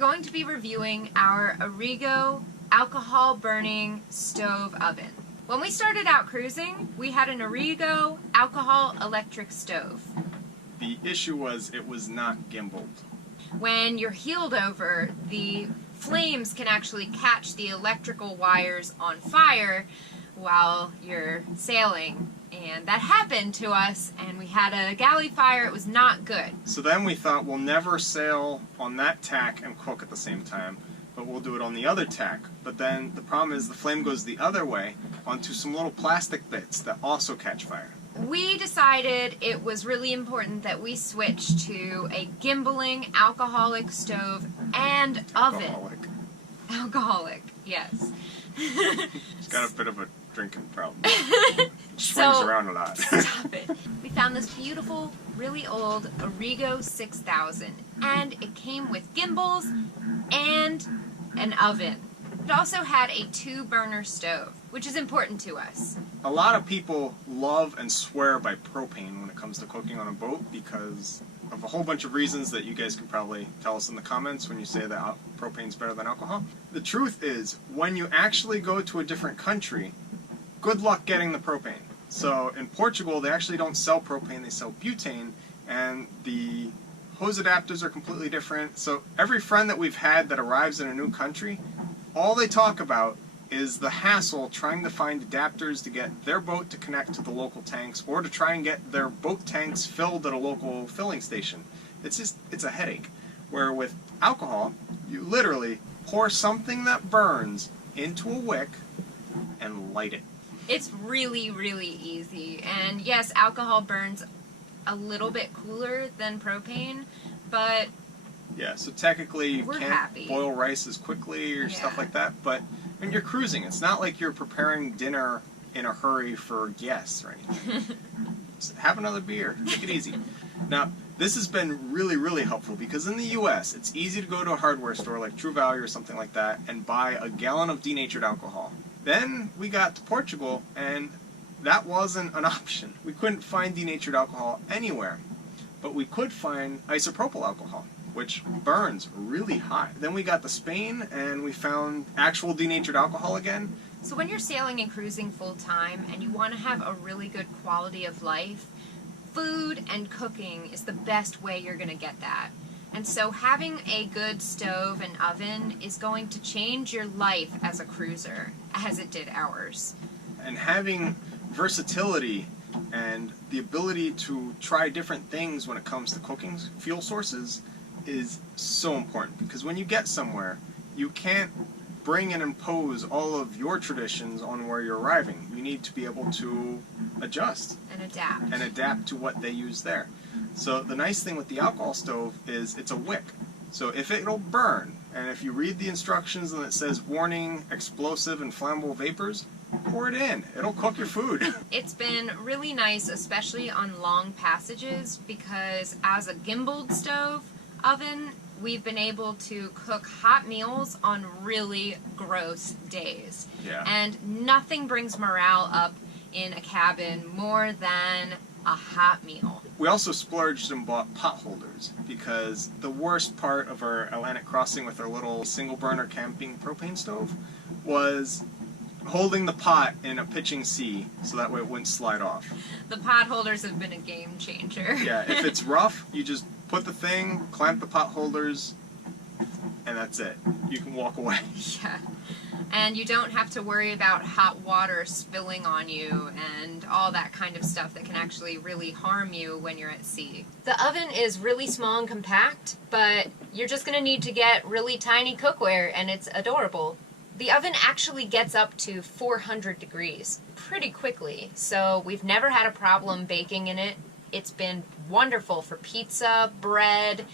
going to be reviewing our Origo alcohol burning stove oven. When we started out cruising, we had an Origo alcohol electric stove. The issue was it was not gimbaled. When you're heeled over, the flames can actually catch the electrical wires on fire while you're sailing. And that happened to us, and we had a galley fire. It was not good. So then we thought we'll never sail on that tack and cook at the same time, but we'll do it on the other tack. But then the problem is the flame goes the other way onto some little plastic bits that also catch fire. We decided it was really important that we switch to a Gimbaling alcoholic stove and oven. Alcoholic, yes. She's got a bit of a drinking problem. Swings around a lot. Stop it. We found this beautiful, really old Origo 6000, and it came with gimbals and an oven. It also had a 2-burner stove, which is important to us. A lot of people love and swear by propane when it comes to cooking on a boat because of a whole bunch of reasons that you guys can probably tell us in the comments when you say that propane's better than alcohol. The truth is, when you actually go to a different country, good luck getting the propane. So in Portugal, they actually don't sell propane, they sell butane, and the hose adapters are completely different. So every friend that we've had that arrives in a new country, all they talk about is the hassle trying to find adapters to get their boat to connect to the local tanks or to try and get their boat tanks filled at a local filling station. It's a headache. Where with alcohol, you literally pour something that burns into a wick and light it. It's really, really easy. And yes, alcohol burns a little bit cooler than propane, but yeah, so technically you can't happy. Boil rice as quickly or stuff like that, but when you're cruising, it's not like you're preparing dinner in a hurry for guests or anything. Just have another beer. Take it easy. Now, this has been really, really helpful because in the U.S., it's easy to go to a hardware store like True Value or something like that and buy a gallon of denatured alcohol. Then we got to Portugal, and that wasn't an option. We couldn't find denatured alcohol anywhere, but we could find isopropyl alcohol, which burns really hot. Then we got to Spain, and we found actual denatured alcohol again. So when you're sailing and cruising full time and you want to have a really good quality of life, food and cooking is the best way you're going to get that. And so having a good stove and oven is going to change your life as a cruiser, as it did ours. And having versatility and the ability to try different things when it comes to cooking fuel sources is so important, because when you get somewhere, you can't bring and impose all of your traditions on where you're arriving. You need to be able to adjust and adapt to what they use there. So the nice thing with the alcohol stove is it's a wick. So if it'll burn, and if you read the instructions and it says warning, explosive and flammable vapors, pour it in. It'll cook your food. It's been really nice, especially on long passages, because as a gimbaled stove oven, we've been able to cook hot meals on really gross days. Yeah. And nothing brings morale up in a cabin more than a hot meal. We also splurged and bought pot holders, because the worst part of our Atlantic crossing with our little single burner camping propane stove was holding the pot in a pitching sea so that way it wouldn't slide off. The pot holders have been a game changer. Yeah, if it's rough, you just put the thing, clamp the pot holders, and that's it. You can walk away. Yeah. And you don't have to worry about hot water spilling on you and all that kind of stuff that can actually really harm you when you're at sea. The oven is really small and compact, but you're just going to need to get really tiny cookware, and it's adorable. The oven actually gets up to 400 degrees pretty quickly, so we've never had a problem baking in it. It's been wonderful for pizza, bread,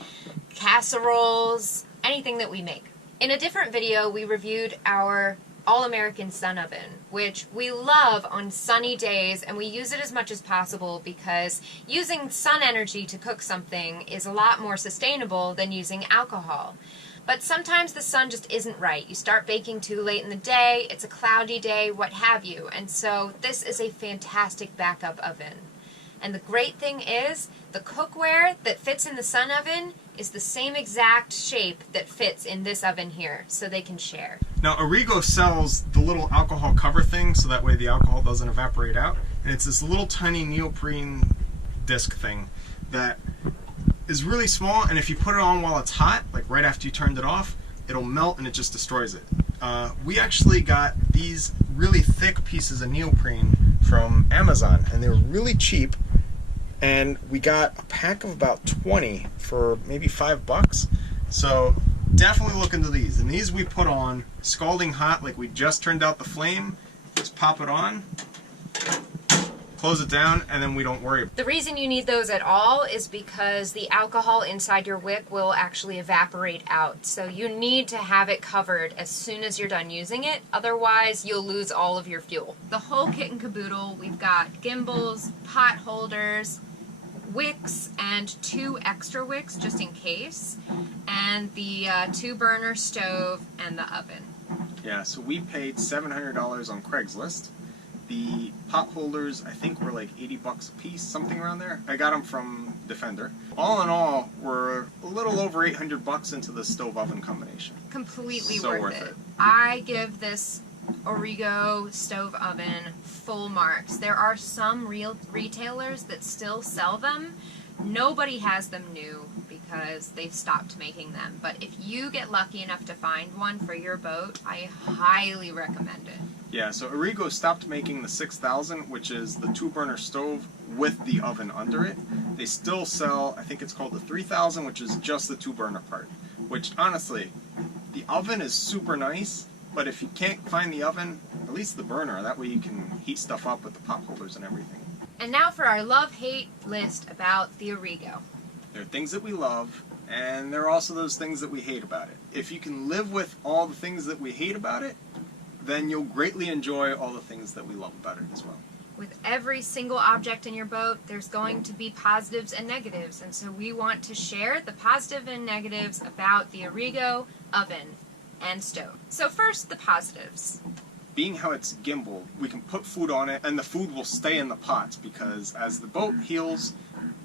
casseroles, anything that we make. In a different video, we reviewed our All-American Sun Oven, which we love on sunny days, and we use it as much as possible because using sun energy to cook something is a lot more sustainable than using alcohol. But sometimes the sun just isn't right. You start baking too late in the day, it's a cloudy day, what have you, and so this is a fantastic backup oven. And the great thing is, the cookware that fits in the sun oven is the same exact shape that fits in this oven here, so they can share. Now, Origo sells the little alcohol cover thing, so that way the alcohol doesn't evaporate out. And it's this little tiny neoprene disc thing that is really small, and if you put it on while it's hot, like right after you turned it off, it'll melt and it just destroys it. We actually got these really thick pieces of neoprene from Amazon, and they were really cheap, and we got a pack of about 20 for maybe $5. So definitely look into these. And these we put on scalding hot, like we just turned out the flame. Just pop it on, close it down, and then we don't worry. The reason you need those at all is because the alcohol inside your wick will actually evaporate out. So you need to have it covered as soon as you're done using it. Otherwise, you'll lose all of your fuel. The whole kit and caboodle, we've got gimbals, pot holders, wicks, and 2 extra wicks just in case, and the 2-burner stove and the oven. Yeah, so we paid $700 on Craigslist. The pot holders, I think, were like $80 a piece, something around there. I got them from Defender. All in all, we're a little over $800 into the stove oven combination. Completely So worth it. I give this Origo stove oven full marks. There are some real retailers that still sell them. Nobody has them new because they've stopped making them. But if you get lucky enough to find one for your boat, I highly recommend it. Yeah, so Origo stopped making the 6000, which is the 2-burner stove with the oven under it. They still sell, I think it's called the 3000, which is just the 2-burner part. Which, honestly, the oven is super nice, but if you can't find the oven, at least the burner. That way you can heat stuff up with the pot holders and everything. And now for our love-hate list about the Origo. There are things that we love, and there are also those things that we hate about it. If you can live with all the things that we hate about it, then you'll greatly enjoy all the things that we love about it as well. With every single object in your boat, there's going to be positives and negatives, and so we want to share the positive and negatives about the Origo oven and stove. So first, the positives. Being how it's gimbal, we can put food on it and the food will stay in the pots because as the boat heels,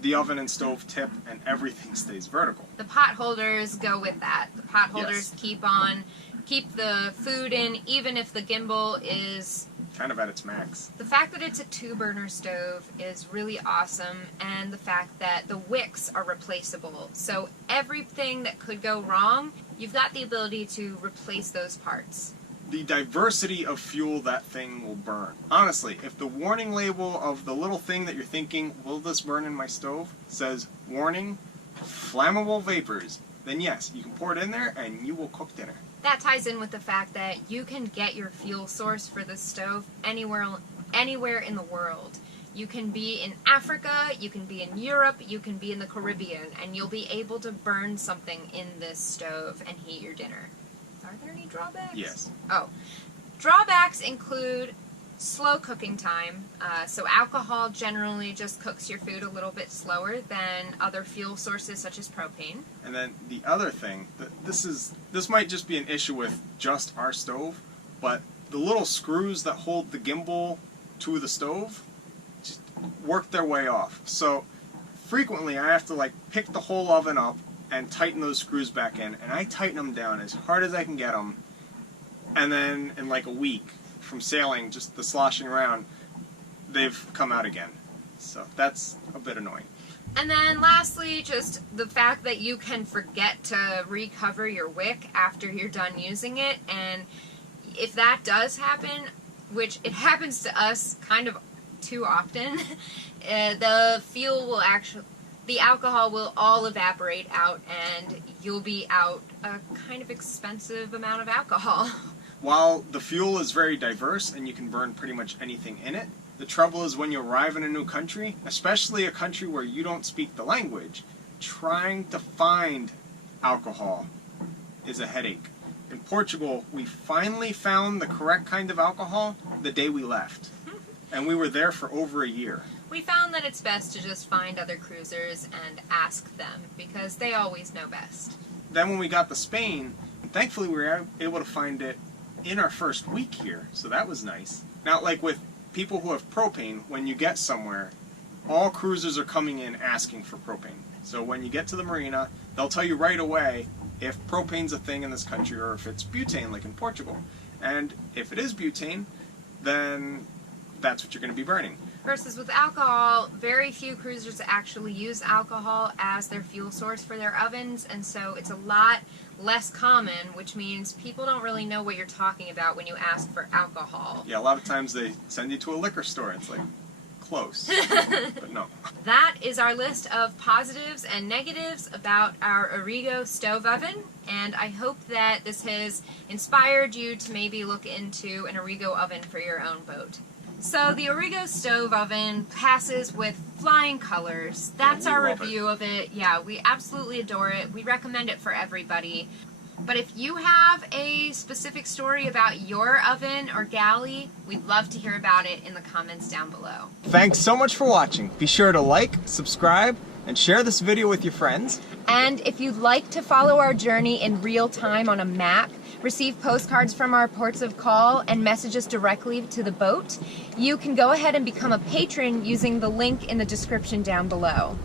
the oven and stove tip and everything stays vertical. The pot holders go with that. The pot holders Yes. keep the food in even if the gimbal is Kind of at its max. The fact that it's a 2-burner stove is really awesome, and the fact that the wicks are replaceable. So everything that could go wrong, you've got the ability to replace those parts. The diversity of fuel that thing will burn. Honestly, if the warning label of the little thing that you're thinking, will this burn in my stove, says, warning, flammable vapors, then yes, you can pour it in there and you will cook dinner. That ties in with the fact that you can get your fuel source for this stove anywhere in the world. You can be in Africa, you can be in Europe, you can be in the Caribbean, and you'll be able to burn something in this stove and heat your dinner. Are there any drawbacks? Yes. Oh. Drawbacks include slow cooking time. So alcohol generally just cooks your food a little bit slower than other fuel sources such as propane. And then the other thing, this might just be an issue with just our stove, but the little screws that hold the gimbal to the stove just work their way off. So frequently I have to like pick the whole oven up and tighten those screws back in, and I tighten them down as hard as I can get them, and then in like a week from sailing, just the sloshing around, they've come out again. So that's a bit annoying. And then lastly, just the fact that you can forget to recover your wick after you're done using it, and if that does happen, which it happens to us kind of too often, the alcohol will all evaporate out and you'll be out a kind of expensive amount of alcohol. While the fuel is very diverse and you can burn pretty much anything in it, the trouble is when you arrive in a new country, especially a country where you don't speak the language, trying to find alcohol is a headache. In Portugal, we finally found the correct kind of alcohol the day we left. And we were there for over a year. We found that it's best to just find other cruisers and ask them, because they always know best. Then when we got to Spain, thankfully we were able to find it in our first week here, so that was nice. Now, like with people who have propane, when you get somewhere, all cruisers are coming in asking for propane. So when you get to the marina, they'll tell you right away if propane's a thing in this country or if it's butane like in Portugal. And if it is butane, then that's what you're going to be burning. Versus with alcohol, very few cruisers actually use alcohol as their fuel source for their ovens, and so it's a lot less common, which means people don't really know what you're talking about when you ask for alcohol. Yeah, a lot of times they send you to a liquor store. It's like, close, but no. That is our list of positives and negatives about our Origo stove oven, and I hope that this has inspired you to maybe look into an Origo oven for your own boat. So the Origo stove oven passes with flying colors. That's our review of it. Yeah, we absolutely adore it. We recommend it for everybody. But if you have a specific story about your oven or galley, we'd love to hear about it in the comments down below. Thanks so much for watching. Be sure to like, subscribe, and share this video with your friends. And if you'd like to follow our journey in real time on a map, receive postcards from our ports of call, and message us directly to the boat, you can go ahead and become a patron using the link in the description down below.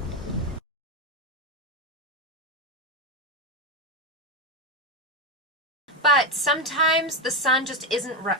But sometimes the sun just isn't right.